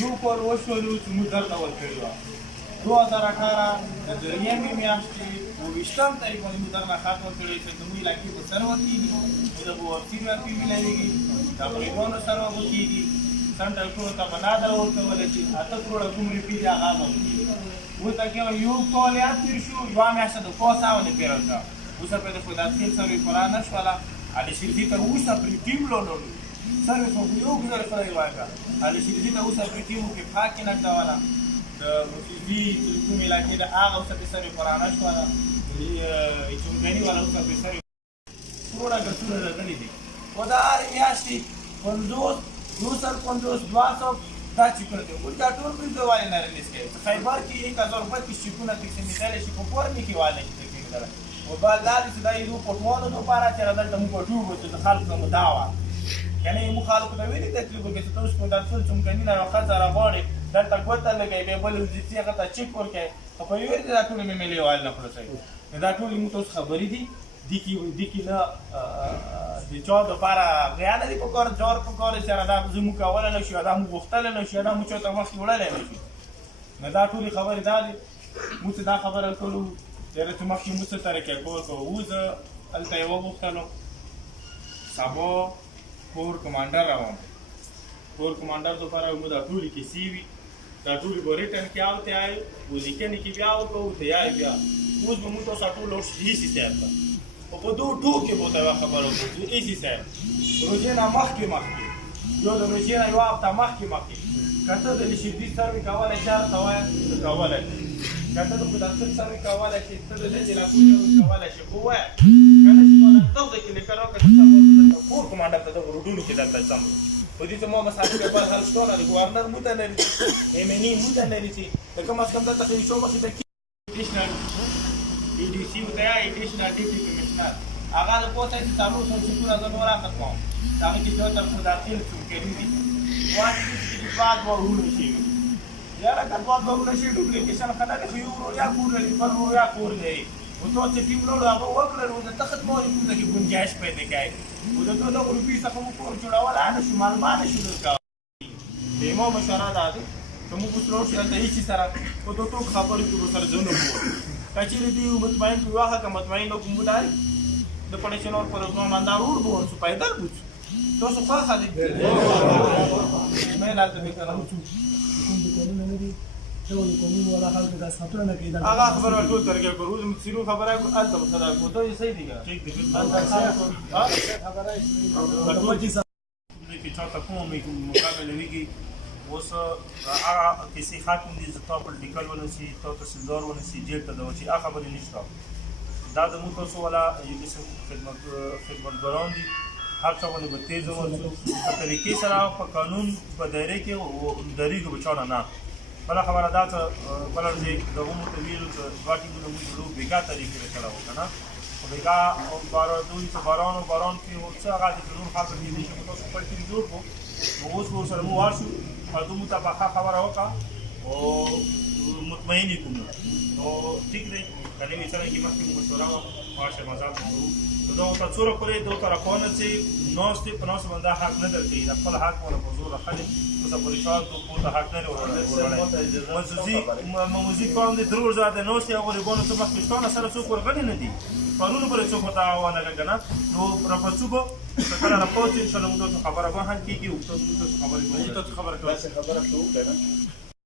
یو کال وشولو چې موږ دلته ورکړې وه 2018 د درېیمې میاشتې 28 تاریخ باندې موږ درنه خط ورکړی چې زموږ علاقې به سرور کېږي موږ د بواسیر پي ملایېږي د غریبانو سرور به کېږي سنټرل کورو ته به نادر ورکولی شي 8 کروړه کوم روپۍ دي هغه به وکړي اوس تقریبا یو کال یاد تېر شو یوه میاشته د پاسه ونې تېره شوه اوس پرې د خدادخیل سروې پوره نه شوله علیشریفي تر اوسه پرې ټیم لولو سروې خو یو ګزارې خدای واکړه علیشریفي ته اوسه پرې ټیمو کې پاک کې نږدوله د موسیقي کومې علاقې د هغه اوسه پرې سروې پوره نه شوله چونګني والا اوسه پرې سروې ټوله ګټونه راغلي دي خو د هرې میاشتې 50 250 200 دا چیکونه دي اوس دا ټول پرې دوالې نه ریلیز کوي چې خیبر کې 1000 روپۍ کې چیکونه تقسیمېدلی شي په کورنۍ کې والی شي تقسیمېدلی او بل دا دی چې دا یې پټوالو دپاره چې دلته موږ پټو چې د خلکو نه مو دا وه که نه موږ خلکو ته ویلي تکلیف وکړي چې ته اوس په دا ټول چمکني نه یوه ښځه راغواړې دلته ګوته لګوي بیا بل وزیتي هغه ته چک ورکوي خو په یوې دا ټولې مې ملې وایل نه خلاصوي نو دا ټولې موږ ته اوس خبرې دي دي کې نه د چا دپاره غیا نه دي په کار جار په کار چې دا زموږ کولی نه شي دا موږ غوښتلی نه شي دا موږ چاته مخکې وړلی نه شي نو دا ټولې خبرې دا دي موږ ته دا خبره کولو چېرې چې مخکې موږ څه طریقې کار کوو زه هلته یې وغوښتلو سبا کور کمانډر روان کور کمانډر دپاره موږ دا ټولې کیسې وي دا ټولې به ریټن کې اوتې آیو و لیکنې کې بیا وکړو تیاری بیا اوس به موږ تاسو ټول هیڅ صاحب ته او په دو ټوکې به ورته یوه خبره وکړو چې ایسي صاحب روژې نه مخکې یو د روژې نه یوه هفته مخکې که ته د لیشردي سروې کولی شي هر ته وایه ته کولی شي که ته د خدادخیل سروې کولی شي ته د دې علاقو سروې کولی شي خو وایه که نه چې ما دغه کې لیکل وکړه چې سبا ته کور کمانډر ته دغه روډونو کې درته ځم په دې چې ما مسافر بل حل شته نه د ګورنر مو ته لري ایمني مو ته لري چې د کم از کم دلته خو یو مخې ته ایډیشنل EDC ته یا ایډیشنل ډیپټي کمشنر هغه د پوسټ چې څلور سو څومره زه نور اخلم هغه چې یو تر خدادخیل چمکني دي واټ بعد ورونه شي یا لکه بعد ورونه شي ډوپلیکیشن خلک خو یو یا کور لري پر یا کور لري او ته چې ټیم لوړ هغه وکړل او د تخت موري کوم کې گنجائش پیدا کوي او د ټولو روپی څخه مو کور جوړول هغه شي معلومات شي درکا دیمو مشوره ده چې موږ څلور شي ته هیڅ سره او ته ټول خبرې کوو سره ځنه وو کچې دې مطمئن کوه هغه مطمئن کوم مداري د پړېشنور پر مندار ور بو څه پیدا بوت تاسو خو خالي مې لازم وکړم چې کوم د قانون نه دي ټول قانون ولا خلک د ساتنه نه کوي هغه خبره ټول ترګه کوو زموږ سیرو خبره کو الته خبره کو ته صحیح دي ٹھیک دي خبره چې چاته کوم مقابله ویږي اوس هغه کیسې خاتم دي چې تاسو پولیټیکل ونسي تاسو تحصیلدار ونسي جیل ته دوچی هغه خبرې نشته دا د موږ تاسو ولا یو قسم خدمتګاران دي هر څه باندې به تیز وو په طریقې سره په قانون په دایره کې درېږو بچانه نه بله خبره دا چې بله ورځ دغه مو ته ویلو چې دوه ټیمونه موږ جوړو بېګا طریقې وکړه وو که نه خو بېګا دوی چې باران کې څه هغه د قانون خاصه کېدی شي تاسو خپل ټیم جوړ کړو نو اوس به ورسره مو وار شو خلکو مو ته په ښه خبره وکړه او مطمئن یې کوم نو ټیک دی که نه وي سره کې مخکې مو مشوره وه ماشه مزال کوو نو دغو ته څومره پورې دغو طرفونه چې ناستې په ناستو باندې دا حق نه درکوي د خپل حق باندې په زور راخلي اوسه پورې شاید کور ته حق نه لري موزیک کار دی درې ورځې د ناستې هغو ریبانو څه مخکې شته نه سره څوک ورغلي نه دي پرون پورې څوک ورته ونه کړه که نه نو راپرڅوبه که کله راپوځي انشاءالله موږ تاسو خبره به حل کېږي او تاسو خبرې کوو خبره کوو که نه